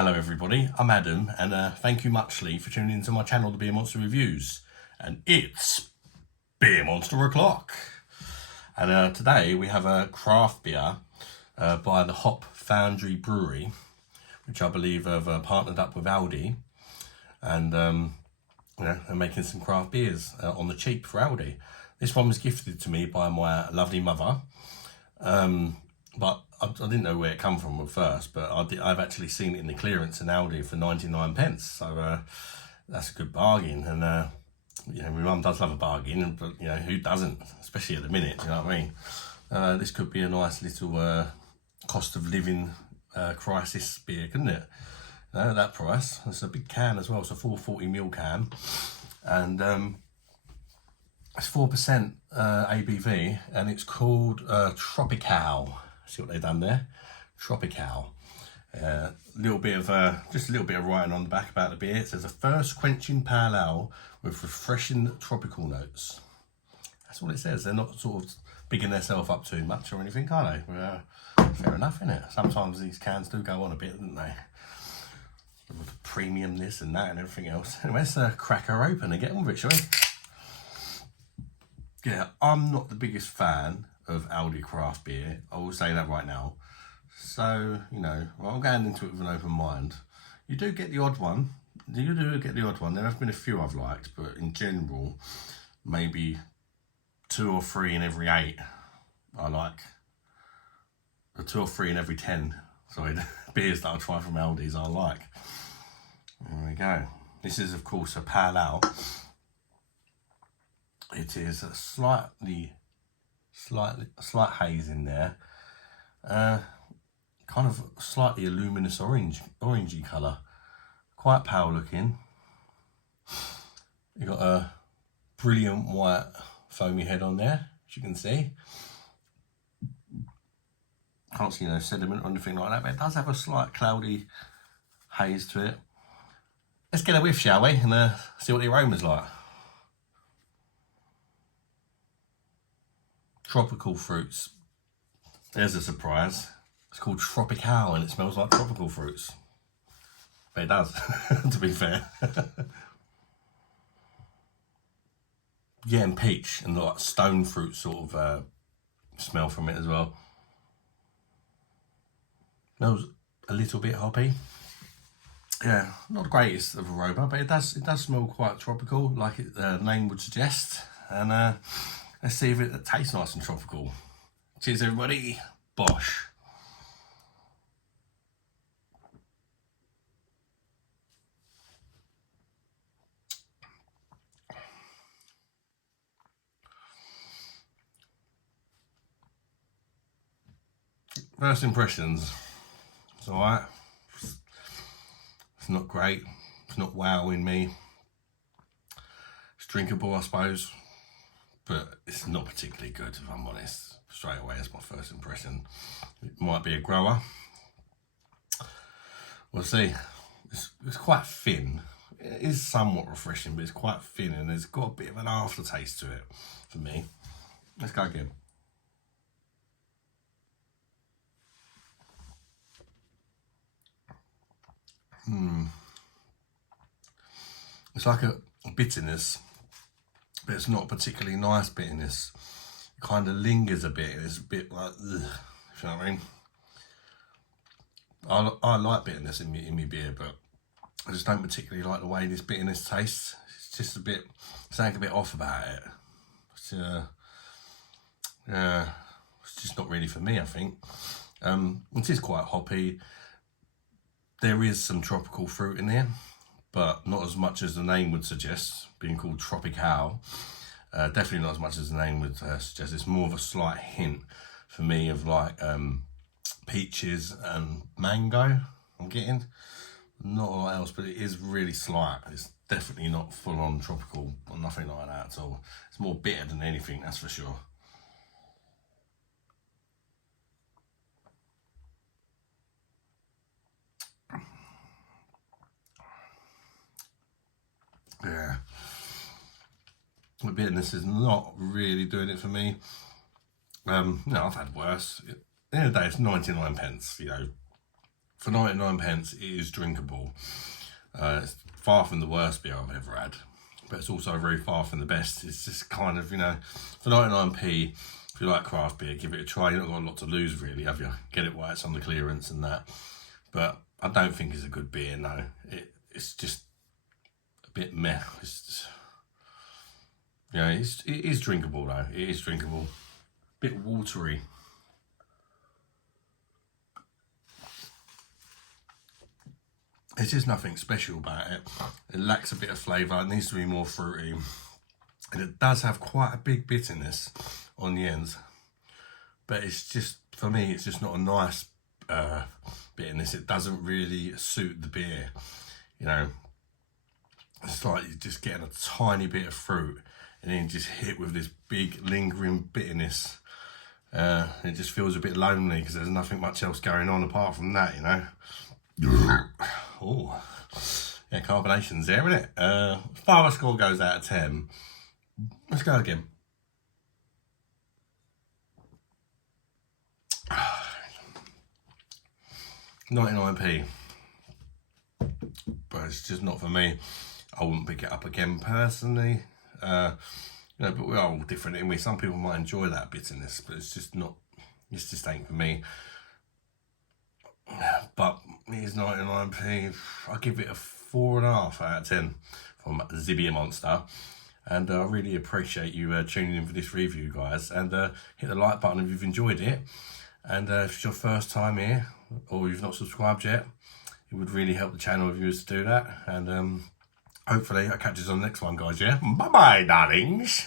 Hello everybody, I'm Adam, and thank you muchly for tuning into my channel, The Beer Monster Reviews. And it's Beer Monster O'Clock. And today we have a craft beer by the Foundry brewery, which I believe have partnered up with Aldi. And they're making some craft beers on the cheap for Aldi. This one was gifted to me by my lovely mother. But I didn't know where it come from at first, but I've actually seen it in the clearance in Aldi for 99 pence. So that's a good bargain. And my mum does love a bargain, but who doesn't, especially at the minute, you know what I mean? This could be a nice little cost of living crisis beer, couldn't it? At that price. It's a big can as well. It's a 440ml can. And it's 4% ABV, and it's called Tropicale. See what they've done there? Tropicale. Little bit of just a little bit of writing on the back about the beer. It says a thirst quenching pale ale with refreshing tropical notes. That's what it says. They're not sort of bigging themselves up too much or anything, are they? Fair enough, innit? Sometimes these cans do go on a bit, don't they? With premium this and that and everything else. Anyway, let's crack her open and get on with it, shall we? Yeah, I'm not the biggest fan of Aldi craft beer. I will say that right now. So, I'm going into it with an open mind. You do get the odd one. You do get the odd one. There have been a few I've liked, but in general, maybe 2 or 3 in every 8 I like. Or 2 or 3 in every 10. Sorry, the beers that I try from Aldi's I like. There we go. This is, of course, a pale ale. It is a slight haze in there. Kind of slightly a luminous orangey colour. Quite pale looking. You've got a brilliant white foamy head on there, as you can see. Can't see no sediment or anything like that, but it does have a slight cloudy haze to it. Let's get a whiff, shall we, and see what the aroma's like. Tropical fruits. There's a surprise. It's called Tropicale and it smells like tropical fruits. But it does, to be fair. Yeah, and peach and like stone fruit sort of smell from it as well. Smells a little bit hoppy. Yeah, not the greatest of aroma, but it does smell quite tropical, like the name would suggest. And let's see if it tastes nice and tropical. Cheers, everybody. Bosh. First impressions. It's alright. It's not great. It's not wowing me. It's drinkable, I suppose. But it's not particularly good, if I'm honest. Straight away, as my first impression. It might be a grower. We'll see. It's quite thin. It is somewhat refreshing, but it's quite thin and it's got a bit of an aftertaste to it for me. Let's go again. It's like a bitterness, but it's not a particularly nice bitterness. It kind of lingers a bit. It's a bit like, ugh, you know what I mean? I like bitterness in me beer, but I just don't particularly like the way this bitterness tastes. It's just a bit, something a bit off about it. It's, it's just not really for me, I think. It is quite hoppy. There is some tropical fruit in there, but not as much as the name would suggest, being called Tropicale. Definitely not as much as the name would suggest. It's more of a slight hint for me of like peaches and mango I'm getting. Not a lot else, but it is really slight. It's definitely not full on tropical or nothing like that at all. It's more bitter than anything, that's for sure. Yeah. The bitterness is not really doing it for me. No, I've had worse. At the end of the day, it's 99 pence, For 99 pence, it is drinkable. It's far from the worst beer I've ever had, but it's also very far from the best. It's just kind of, you know, for 99p, if you like craft beer, give it a try. You've not got a lot to lose, really, have you? Get it while it's on the clearance and that. But I don't think it's a good beer, no. It's just a bit meh. It's just, yeah, it is drinkable, though. It is drinkable. Bit watery. There's just nothing special about it. It lacks a bit of flavour. It needs to be more fruity. And it does have quite a big bitterness on the ends. But it's just, for me, it's just not a nice bitterness. It doesn't really suit the beer. You know, it's like you're just getting a tiny bit of fruit and then just hit with this big lingering bitterness. It just feels a bit lonely because there's nothing much else going on apart from that, you know. Oh, yeah, carbonation's there, isn't it? Final score goes out of 10. Let's go again. £99p. But it's just not for me. I wouldn't pick it up again personally. You know, but we are all different, and we. Some people might enjoy that bitterness, but it's just not. It just ain't for me. But it is 99p. I'll give it a 4.5 out of 10 from Zibia Monster. And I really appreciate you tuning in for this review, guys. And hit the like button if you've enjoyed it. And if it's your first time here, or you've not subscribed yet, it would really help the channel if you was to do that. And hopefully I'll catch you on the next one, guys, yeah? Bye-bye, darlings.